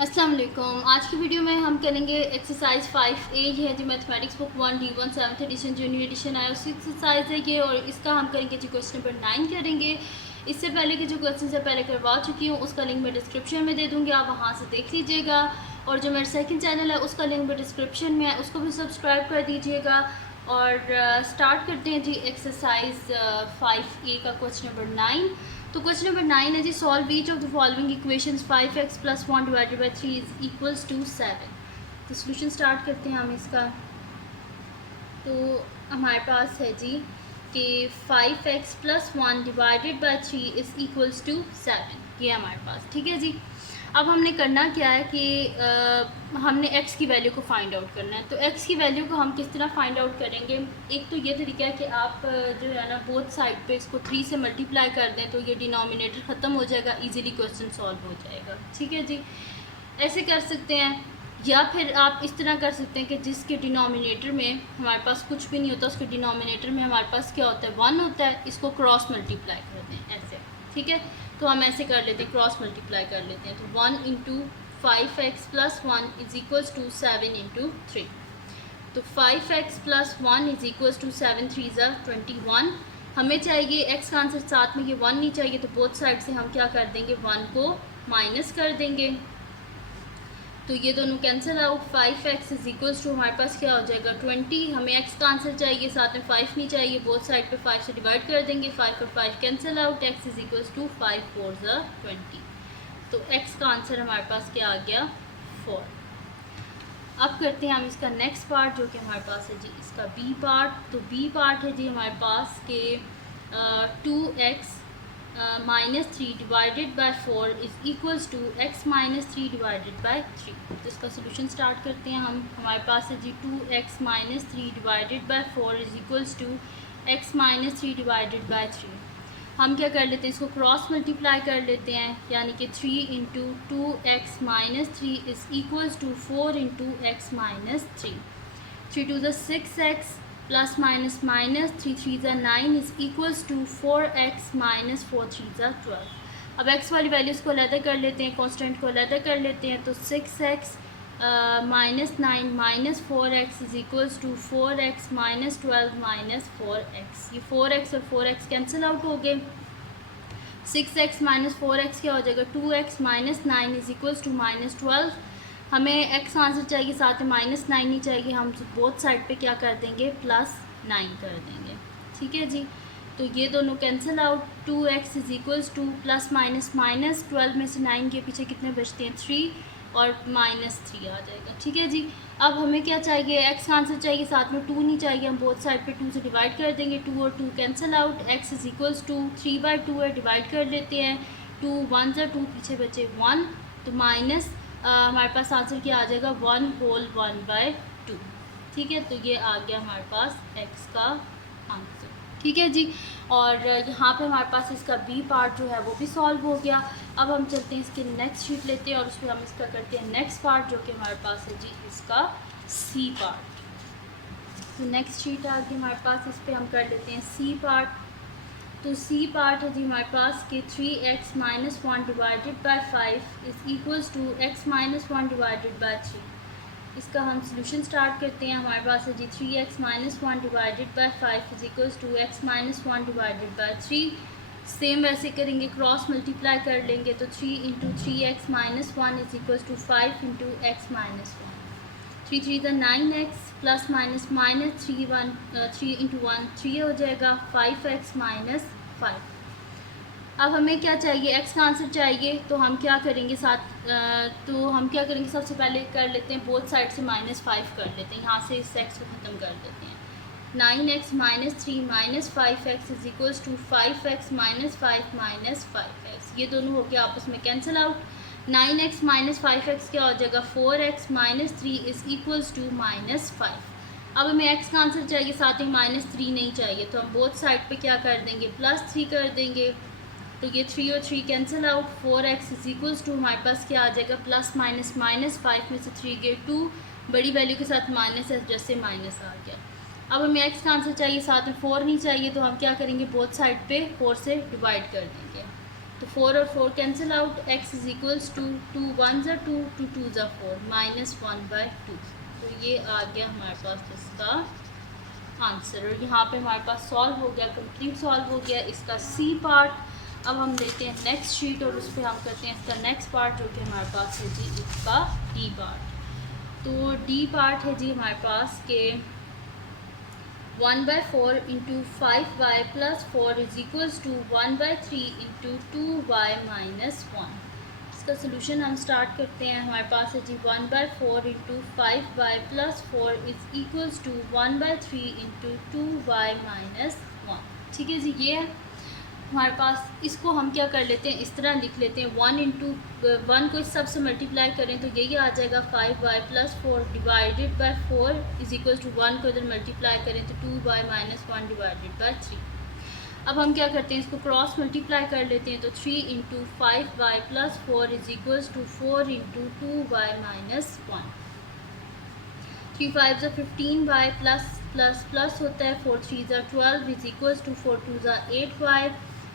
अस्सलाम वालेकुम। आज की वीडियो में हम करेंगे एक्सरसाइज 5A। ये है जी mathematics book 1 D1 7th edition junior edition आया उसी एक्सरसाइज है ये, और इसका हम करेंगे जी क्वेश्चन नंबर 9 करेंगे। इससे पहले के जो क्वेश्चन है पहले करवा चुकी हूँ, उसका लिंक मैं डिस्क्रिप्शन में दे दूँगी, आप वहाँ से देख लीजिएगा। और जो मेरा सेकंड चैनल है उसका लिंक भी डिस्क्रिप्शन में है, उसको भी सब्सक्राइब कर दीजिएगा। और स्टार्ट करते हैं जी एक्सरसाइज 5A का क्वेश्चन नंबर 9। तो क्वेश्चन नंबर 9 है जी, solve each of the following equations 5x + 1 divided by 3 is equals to 7। तो सोल्यूशन स्टार्ट करते हैं हम इसका। तो हमारे पास है जी कि 5x + 1 divided by 3 is equals to 7, ये हमारे पास ठीक है जी। अब हमने करना क्या है कि हमने x की वैल्यू को फाइंड आउट करना है। तो x की वैल्यू को हम किस तरह फाइंड आउट करेंगे? एक तो ये तरीका है कि आप जो है ना बोथ साइड पे इसको 3 से मल्टीप्लाई कर दें, तो ये डिनोमिनेटर ख़त्म हो जाएगा, इजीली क्वेश्चन सॉल्व हो जाएगा। ठीक है जी, ऐसे कर सकते हैं। या फिर आप इस तरह कर सकते हैं कि जिसके डिनोमिनेटर में हमारे पास कुछ भी नहीं होता, उसके डिनोमिनेटर में हमारे पास क्या होता है, 1 होता है, इसको क्रॉस मल्टीप्लाई कर दें ऐसे। ठीक है, तो हम ऐसे कर लेते हैं, क्रॉस मल्टीप्लाई कर लेते हैं। तो 1 into 5x + 1 is equals to 7 into 3। तो 5x + 1 इज इक्वल्स टू 7 3 ज़ा 21। हमें चाहिए x का आंसर, साथ में ये 1 नहीं चाहिए, तो बोथ साइड से हम क्या कर देंगे, 1 को माइनस कर देंगे। तो ये दोनों cancel out. 5x is equals to हमारे पास क्या हो जाएगा, 20। हमें x का आंसर चाहिए, साथ में 5 नहीं चाहिए, बोथ साइड पे 5 से डिवाइड कर देंगे। 5 और 5 cancel out, x is equals to 5 4 ज़ा 20। तो x का आंसर हमारे पास क्या आ गया, 4। अब करते हैं हम इसका नेक्स्ट पार्ट, जो कि हमारे पास है जी इसका b पार्ट। तो b पार्ट है जी हमारे पास के 2x -3 divided by 4 is equals to x -3 divided by 3। तो इसका सोल्यूशन स्टार्ट करते हैं हम। हमारे पास है जी 2x -3 divided by 4 is equals to x -3 divided by 3। हम क्या कर लेते हैं, इसको क्रॉस मल्टीप्लाई कर लेते हैं, यानी कि 3 into 2x -3 is equals to 4 into x -3। 3 2 ज़ा 6x प्लस माइनस माइनस 3 3 ज़ा 9 इज़ इक्वल्स टू 4x - 4 3 ज़ा 12। अब x वाली वैल्यूज़ को अलग कर लेते हैं, कांस्टेंट को अलग कर लेते हैं। तो 6x -9 - 4x is equals to 4x - 12 - 4x। ये 4x और 4x कैंसिल आउट हो गए। 6x - 4x क्या हो जाएगा, 2x - 9 इज़ इक्वल्स टू -12। हमें x आंसर चाहिए, साथ में -9 नहीं चाहिए, हम बोथ साइड पे क्या कर देंगे, +9 कर देंगे। ठीक है जी, तो ये दोनों cancel out. 2x is equals to +-12 में से 9 के पीछे कितने बचते हैं, 3 और -3 आ जाएगा। ठीक है जी, अब हमें क्या चाहिए, x का आंसर चाहिए, साथ में 2 नहीं चाहिए, हम बोथ साइड पे 2 से डिवाइड कर देंगे। 2 और 2 cancel out. x is equals to 3/2 है, डिवाइड कर लेते हैं। 2 1 ज़ा 2, पीछे बचे 1, तो माइनस हमारे पास आंसर क्या आ जाएगा, 1 होल 1/2। ठीक है, तो ये आ गया हमारे पास x का आंसर। ठीक है जी, और यहाँ पे हमारे पास इसका b पार्ट जो है वो भी सॉल्व हो गया। अब हम चलते हैं इसके नेक्स्ट शीट लेते हैं, और उस पर हम इसका करते हैं नेक्स्ट पार्ट, जो कि हमारे पास है जी इसका c पार्ट। तो नेक्स्ट शीट आ गई हमारे पास, इस पर हम कर लेते हैं c पार्ट। तो c पार्ट है जी हमारे पास कि 3x - 1 divided by 5 is equals to x - 1 divided by 3। इसका हम सोल्यूशन स्टार्ट करते हैं। हमारे पास है जी 3x - 1 divided by 5 is equals to x - 1 divided by 3। Same वैसे करेंगे, क्रॉस मल्टीप्लाई कर लेंगे। तो 3 into 3x - 1 is equals to 5 into x - 1। 3 3 ज़ा 9x plus minus minus 3 into 1 3 हो जाएगा, 5x - 5। अब हमें क्या चाहिए, x का आंसर चाहिए, तो हम क्या करेंगे, सबसे पहले कर लेते हैं बोथ साइड से -5 कर लेते हैं, यहाँ से इस x को ख़त्म कर देते हैं। 9x - 3 - 5x is equals to 5x - 5 - 5x। ये दोनों होके आपस में कैंसिल आउट। 9x - 5x क्या हो जाएगा, 4x - 3 इज़ इक्वल्स टू -5। अब हमें x का आंसर चाहिए, साथ ही -3 नहीं चाहिए, तो हम बोथ साइड पे क्या कर देंगे, +3 कर देंगे। तो ये 3 और 3 cancel out. 4x is equals to हमारे पास क्या आ जाएगा, +-5 में से 3 गए 2, बड़ी वैल्यू के साथ माइनस है, जैसे माइनस आ गया। अब हमें x का आंसर चाहिए, साथ में 4 नहीं चाहिए, तो हम क्या करेंगे, बोथ साइड पे 4 से डिवाइड कर देंगे। तो 4 और 4 cancel out, x is equals to 2 1 ज़ा 2 2 2 ज़ा 4 -1/2। तो ये आ गया हमारे पास इसका आंसर। और यहाँ पे हमारे पास सॉल्व हो गया, कंप्लीट सॉल्व हो गया इसका सी पार्ट। अब हम लेते हैं नेक्स्ट शीट और उस पर हम करते हैं इसका नेक्स्ट पार्ट जो कि हमारे पास है जी इसका डी पार्ट। तो डी पार्ट है जी हमारे पास के 1/4 into 5y plus 4 is equals to 1/3 into 2y minus 1। इसका सोल्यूशन हम स्टार्ट करते हैं। हमारे पास है जी 1/4 into 5y plus 4 is equals to 1/3 into 2y minus 1। ठीक है जी, ये है हमारे पास। इसको हम क्या कर लेते हैं, इस तरह लिख लेते हैं 1 इंटू 1 को इस सब से मल्टीप्लाई करें तो यही आ जाएगा 5y plus 4 divided by 4 is equal to 1 को इधर मल्टीप्लाई करें तो 2y माइनस 1 डिवाइडेड बाई 3। अब हम क्या करते हैं, इसको क्रॉस मल्टीप्लाई कर लेते हैं तो 3 into 5y plus 4 is equals to 4 into 2y minus 1। 3 5 ज़ा 15y प्लस प्लस प्लस होता है, 4 3 ज़ा 12 इज इक्वल्स टू 4 2 ज़ा 8y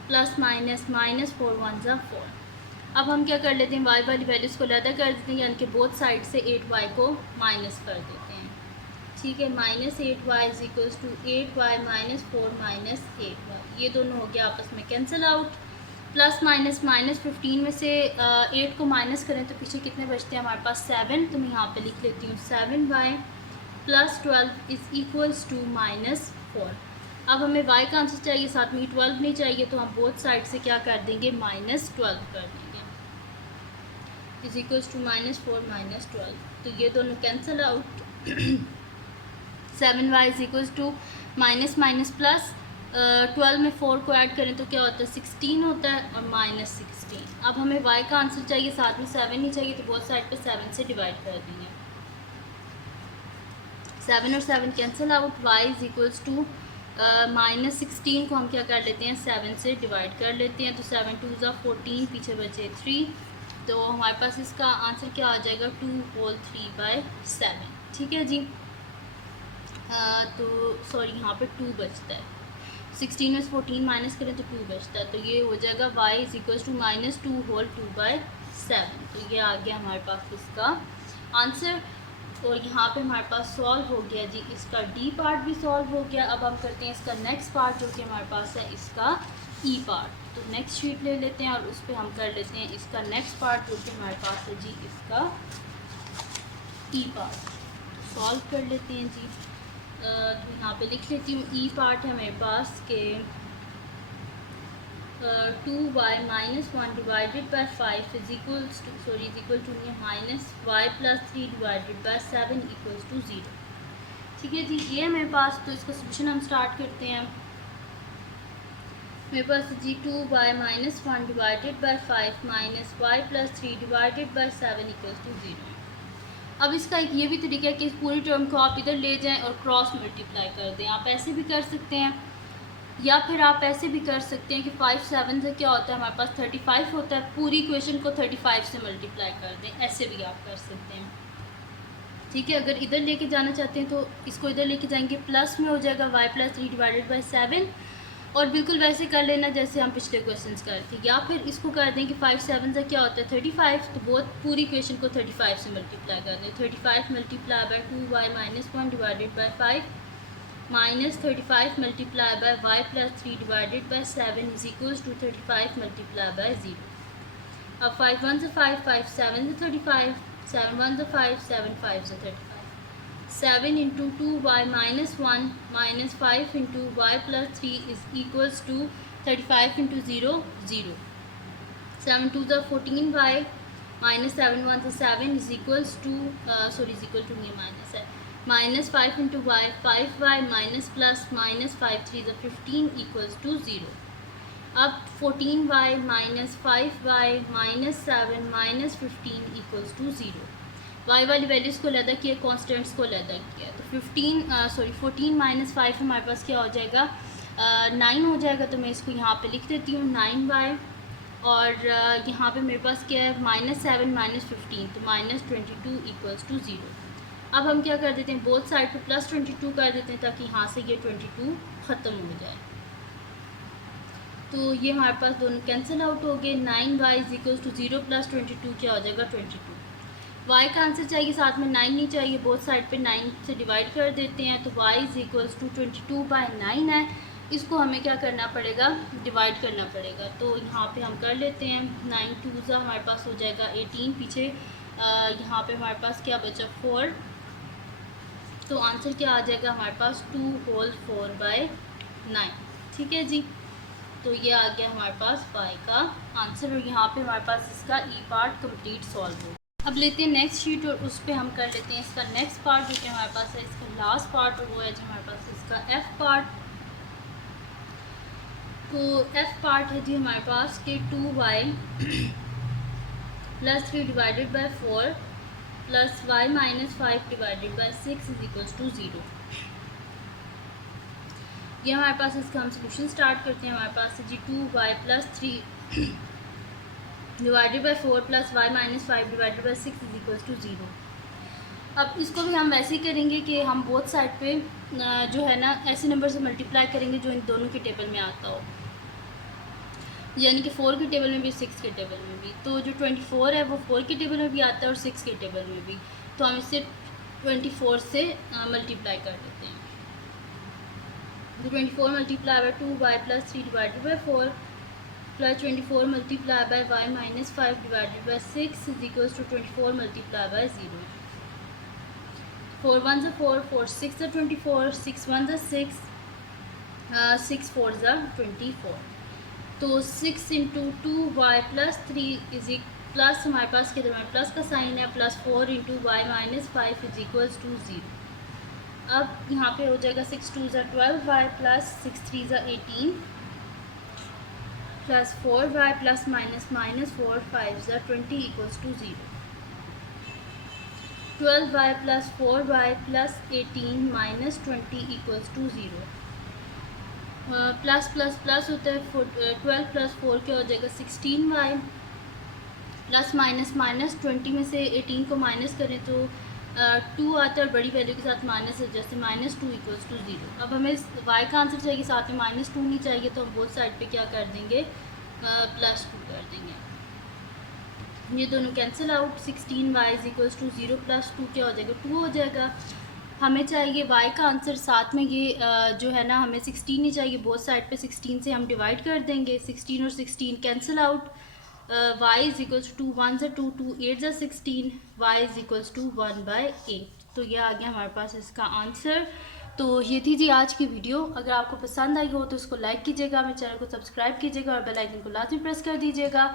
प्लस माइनस माइनस 4 1 ज़ा 4। अब हम क्या कर लेते हैं, y वाली वैल्यूज़ को अलग कर देते हैं, यानी कि बोथ साइड से 8y को माइनस कर देते हैं। ठीक है, minus 8y is equals to 8y minus 4 minus 8y, ये दोनों हो गया आपस में cancel out. Plus minus minus 15 में से 8 को माइनस करें तो पीछे कितने बचते हैं हमारे पास 7। तो मैं यहाँ पे लिख लेती हूँ 7y plus 12 is equals to minus 4। अब हमें y का आंसर चाहिए, साथ में 12 नहीं चाहिए, तो हम बोथ साइड से क्या कर देंगे, माइनस 12 कर देंगे is equals to minus 4 minus 12। तो ये दोनों cancel out. 7y is equals to minus minus plus 12 में 4 को ऐड करें तो क्या होता है 16 होता है और माइनस 16। अब हमें y का आंसर चाहिए, साथ में 7 नहीं चाहिए, तो बोथ साइड पे 7 से डिवाइड कर देंगे। 7 और 7 cancel out, y is equals to minus 16 को हम क्या कर लेते हैं 7 से डिवाइड कर लेते हैं, तो 7 2 ज़ा 14, पीछे बचे 3, तो हमारे पास इसका आंसर क्या आ जाएगा 2 होल 3/7। ठीक है जी, तो सॉरी यहाँ पे 2 बचता है, 16 में से 14 माइनस करें तो 2 बचता है, तो ये हो जाएगा y is equals to minus 2 whole 2/7। तो ये आ गया हमारे पास इसका आंसर। और यहाँ पे हमारे पास सॉल्व हो गया जी इसका डी पार्ट भी सॉल्व हो गया। अब हम करते हैं इसका नेक्स्ट पार्ट जो कि हमारे पास है इसका ई पार्ट। तो नेक्स्ट शीट ले लेते हैं और उस पर हम कर लेते हैं इसका नेक्स्ट पार्ट जो कि हमारे पास है जी इसका ई पार्ट। सॉल्व कर लेते हैं जी। तो यहाँ पे लिख लेती हूँ ई पार्ट है मेरे पास के 2y minus 1 divided by 5 is equals to is equal to minus y plus 3 divided by 7 equals to 0। ठीक है जी, ये है मेरे पास। तो इसका सोल्यूशन हम स्टार्ट करते हैं। मेरे पास जी 2y minus 1 divided by 5 minus y plus 3 divided by 7 equals to 0। अब इसका एक ये भी तरीका है कि इस पूरी टर्म को आप इधर ले जाएं और क्रॉस मल्टीप्लाई कर दें। आप ऐसे भी कर सकते हैं या फिर आप ऐसे भी कर सकते हैं कि 5 7 से क्या होता है हमारे पास 35 होता है, पूरी इक्वेशन को 35 से मल्टीप्लाई कर दें, ऐसे भी आप कर सकते हैं। ठीक है, अगर इधर लेके जाना चाहते हैं तो इसको इधर लेके जाएंगे, प्लस में हो जाएगा y प्लस 3 डिवाइडेड बाई 7, और बिल्कुल वैसे कर लेना जैसे हम पिछले क्वेश्चंस कर थे। या फिर इसको कर दें कि 5 7 से क्या होता है 35, तो बहुत पूरी इक्वेशन को 35 से मल्टीप्लाई कर दें। 35 multiply by 2y minus 1 divided by 5 minus 35 multiply by y plus 3 divided by 7 is equals to 35 multiply by 0। अब 5 1 से 5 5 7 से 35, 7 1 से 5 7 5 से 35, 7 into 2y minus 1 minus 5 into y plus 3 is equals to 35 into 0 0, 7 2 ज़ा 14y माइनस 7 1 से 7 is equals to is equal to ये minus है, minus 5 into y 5y minus plus minus 5 3 ज़ा 15 इक्वल्स टू 0। अब 14y minus 5y minus 7 minus 15 equals to 0। y वाली values को अलग किया, कॉन्स्टेंट्स को अलग किया, तो 14 माइनस 5 हमारे पास क्या हो जाएगा 9 हो जाएगा। तो मैं इसको यहाँ पे लिख देती हूँ 9y, और यहाँ पे मेरे पास क्या है माइनस 7 माइनस 15, तो माइनस 22 इक्वल्स टू 0। अब हम क्या कर देते हैं बोथ साइड पे प्लस 22 कर देते हैं ताकि यहाँ से ये 22 ख़त्म हो जाए। तो ये हमारे पास दोनों कैंसिल आउट हो गए। 9y is equals to 0 plus 22 क्या हो जाएगा 22। y का आंसर चाहिए, साथ में 9 नहीं चाहिए, बोथ साइड पे 9 से डिवाइड कर देते हैं। तो y इज इक्वल्स टू 22/9 है, इसको हमें क्या करना पड़ेगा, डिवाइड करना पड़ेगा। तो यहाँ पे हम कर लेते हैं। 9 2 हमारे पास हो जाएगा 18, पीछे यहाँ पे हमारे पास क्या बचा 4, तो आंसर क्या आ जाएगा हमारे पास 2 होल 4/9। ठीक है जी, तो ये आ गया हमारे पास y का आंसर और यहाँ पे हमारे पास इसका ई पार्ट कंप्लीट सॉल्व हो। अब लेते हैं नेक्स्ट शीट और उस पर हम कर लेते हैं इसका नेक्स्ट पार्ट जो कि हमारे पास है इसका लास्ट पार्ट, और वो है जो हमारे पास इसका एफ पार्ट। तो एफ पार्ट है जी हमारे पास कि 2y plus 3 divided by 4 plus y minus 5 divided by 6 is equals to 0। ये हमारे पास इसका हम सोल्यूशन स्टार्ट करते हैं। हमारे पास है जी 2y plus 3 divided by 4 plus y minus 5 divided by 6 is equals to 0। अब इसको भी हम वैसे ही करेंगे कि हम बोथ साइड पे जो है ना ऐसे नंबर से मल्टीप्लाई करेंगे जो इन दोनों के टेबल में आता हो, यानी कि 4 के टेबल में भी 6 के टेबल में भी। तो जो 24 है वो 4 के टेबल में भी आता है और 6 के टेबल में भी, तो हम इसे 24 से मल्टीप्लाई कर देते हैं। तो 24 multiply by 2y plus 3 divided by 4 plus 24 multiply by y minus 5 divided by 6 is equals to 24 multiply by 0। 4 1 ज़ा 4, 4 6 ज़ा 24, 6 1 ज़ा 6, 6 4 ज़ा 24। तो 6 into 2y plus 3 is plus हमारे पास के दरम्यान प्लस का साइन है, plus 4 into y minus 5 is equals to 0। अब यहाँ पे हो जाएगा 6 2 ज़ा 12y प्लस 6 3 ज़ा 18 plus 4y plus minus minus 4 5 ज़ा 20 equals to 0। 12y plus 4y plus 18 minus 20 equals to 0। Plus plus plus होता है, 12 प्लस 4 क्या हो जाएगा 16y प्लस माइनस माइनस 20 में से 18 को माइनस करें तो 2 आता है, बड़ी वैल्यू के साथ माइनस है, जैसे -2 इक्वल्स टू 0। अब हमें y का आंसर चाहिए, साथ में -2 नहीं चाहिए, तो हम बोथ साइड पे क्या कर देंगे +2 कर देंगे। ये दोनों cancel out, 16y is equals to 0 plus 2 क्या हो जाएगा 2 हो जाएगा। हमें चाहिए y का आंसर, साथ में ये जो है ना हमें 16 नहीं चाहिए, बोथ साइड पे 16 से हम डिवाइड कर देंगे। 16 और 16 cancel out, y is equals to 1 ज़ा 2 2 8 ज़ा 16, y इज इक्वल्स टू 1/8। तो ये आ गया हमारे पास इसका आंसर। तो ये थी जी आज की वीडियो। अगर आपको पसंद आई हो तो इसको लाइक कीजिएगा, मेरे चैनल को सब्सक्राइब कीजिएगा और बेल आइकन को लाजमी प्रेस कर दीजिएगा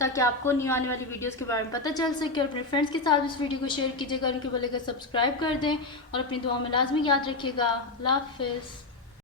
ताकि आपको न्यू आने वाली वीडियोस के बारे में पता चल सके। और अपने फ्रेंड्स के साथ इस वीडियो को शेयर कीजिएगा, उनके बोलेगा सब्सक्राइब कर दें और अपनी दुआ में लाजमी याद रखिएगा। अल्लाह हाफ़िज़।